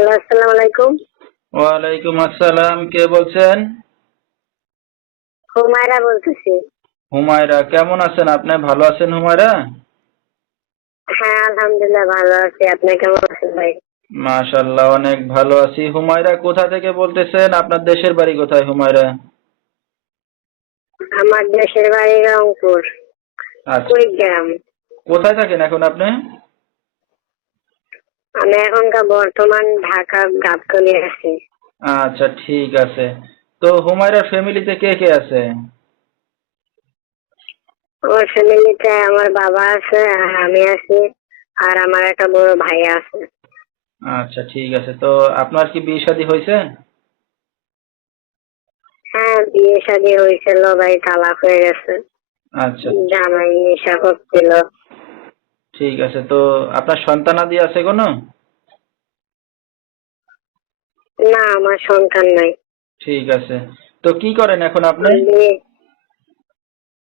Hello আসসালামু আলাইকুম। ওয়ালাইকুম আসসালাম কে বলছেন? হুমায়রা বলতেছি। হুমায়রা কেমন আছেন আপনি? ভালো আছেন হুমায়রা? হ্যাঁ আলহামদুলিল্লাহ ভালো আছি। আপনি কেমন আছেন ভাই? অনেক ভালো আছি। হুমায়রা কোথা থেকে বলতেছেন? আপনার দেশের বাড়ি কোথায় হুমায়রা? আমার দেশের বাড়ি রংপুর আচ্ছা। কুড়িগ্রাম। কোথায় থাকেন এখন আপনি? আমি এখনকার বর্তমান ঢাকা গাবতলি আছি। আচ্ছা ঠিক আছে। তো হুমায়রার ফ্যামিলিতে কে কে আছে? আমার ফ্যামিলিতে আমার বাবা আছে আর আমি আছি আর আমার একটা বড় ভাই আছে। আচ্ছা ঠিক আছে। তো আপনার কি বিয়ে শাদী হয়েছে? হ্যাঁ বিয়ে শাদী হয়েছিল ভাই তালাক হয়ে গেছে। আচ্ছা। জামাই নেশা করছিল। ঠিক আছে তো আপনার সন্তানাদি আছে কোনো? না আমার সন্তান নাই। ঠিক আছে তো কি করেন এখন আপনি?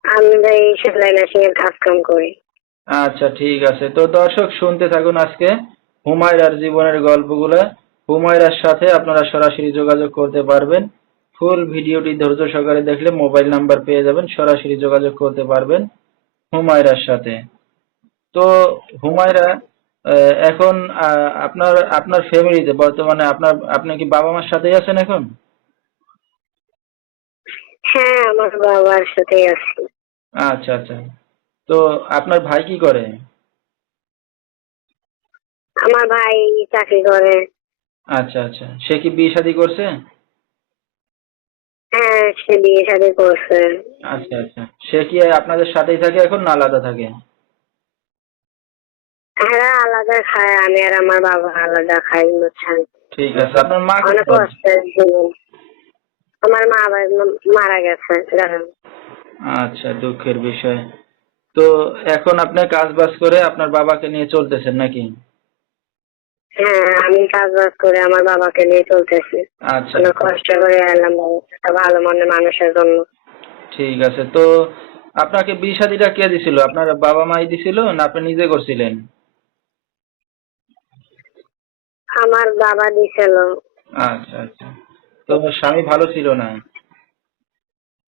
আমি ভাই সেলাই মেশিন এর কাজ কাম করি। আচ্ছা ঠিক আছে তো দর্শক শুনতে থাকুন আজকে হুমায়রার জীবনের গল্পগুলো। হুমায়রার সাথে আপনারা সরাসরি যোগাযোগ করতে পারবেন। ফুল ভিডিওটি ধৈর্য সহকারে দেখলে মোবাইল নাম্বার পেয়ে যাবেন সরাসরি যোগাযোগ করতে পারবেন হুমায়রার সাথে। তো হুমায়রা এখন আপনার আপনার ফ্যামিলিতে বর্তমানে আপনার আপনি কি বাবা মার সাথেই আছেন এখন? হ্যাঁ আমার বাবার সাথে আছি। আচ্ছা আচ্ছা। তো আপনার ভাই কি করে? আমার ভাই চাকরি করে। আচ্ছা আচ্ছা। সে কি বিয়ে শাদী করছে? হ্যাঁ সে বিয়ে শাদী করছে। আচ্ছা আচ্ছা। সে কি আপনাদের সাথেই থাকে এখন না আলাদা থাকে? হ্যাঁ আলাদা খায়। আমি আর আমার বাবা আলাদা খাই বুঝছেন? ঠিক আছে আপনার মা অনেক কোথায়? কষ্টের জীবন আমার মা বাবা মারা গেছে জানেন? আচ্ছা দুঃখের বিষয়। তো এখন আপনি কাজ বাজ করে আপনার বাবাকে নিয়ে চলতেছেন নাকি? হ্যাঁ আমি কাজ বাজ করে আমার বাবাকে নিয়ে চলতেছি। আচ্ছা। কষ্ট করে এলাম ভালো মনের মানুষের জন্য। ঠিক আছে তো আপনাকে বিয়ে শাদীটা কে দিছিল? আপনার বাবা মাই দিছিল না আপনি নিজে করছিলেন? আমার বাবা দিছিল। আচ্ছা আচ্ছা। তো স্বামী ভালো ছিল না?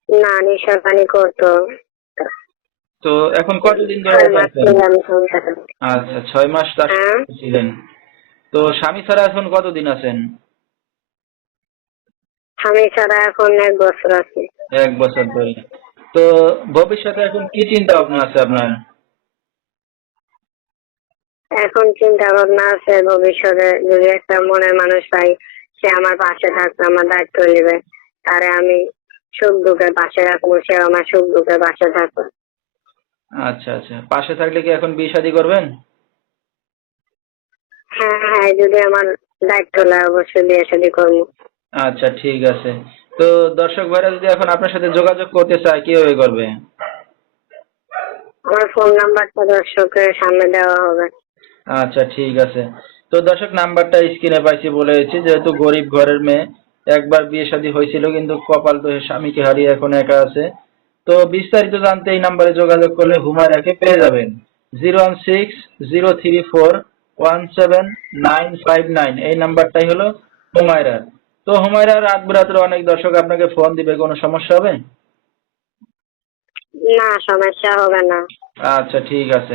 না নেশা পানি করতো। তো এখন কতদিন ধরে আচ্ছা ছয় মাস তার হ্যাঁ। ছিলেন। তো স্বামী ছাড়া এখন কতদিন আছেন? স্বামী ছাড়া এখন এক বছর আছে। এক বছর ধরে। তো ভবিষ্যতে এখন কি চিন্তা ভাবনা আছে আপনার? এখন চিন্তা ভাবনা আছে ভবিষ্যতে যদি একটা মনের মানুষ পাই সে আমার পাশে থাকবে আমার দায়িত্ব নেবে। তারে আমি সুখ দুঃখের পাশে রাখব সে আমার সুখ দুঃখের পাশে থাকবে আচ্ছা আচ্ছা। পাশে থাকলে কি এখন বিয়ে শাদী করবেন? হ্যাঁ হ্যাঁ যদি আমার দায়িত্ব লাগে অবশ্যই বিয়ে শাদী করব। আচ্ছা ঠিক আছে। তো দর্শক ভাইরা যদি এখন আপনার সাথে যোগাযোগ করতে চায় কীভাবে করবে? আমার ফোন নাম্বারটা দর্শকের সামনে দেওয়া হবে। আচ্ছা ঠিক আছে। তো দর্শক নাম্বারটা স্ক্রিনে পাইছি বলেছি যেহেতু গরিব ঘরের মেয়ে একবার বিয়ে শাদী হয়েছিল কিন্তু কপাল তো স্বামীকে হারিয়ে এখন একা আছে। তো বিস্তারিত জানতে এই নাম্বারে যোগাযোগ করলে হুমায়রাকে পেয়ে যাবেন। Zero one six zero three four one seven nine five nine. এই নাম্বারটাই হলো হুমায়রার। তো হুমায়রা রাত বেরাত্রে অনেক দর্শক আপনাকে ফোন দিবে কোনো সমস্যা হবে? না সমস্যা হবে না। আচ্ছা ঠিক আছে।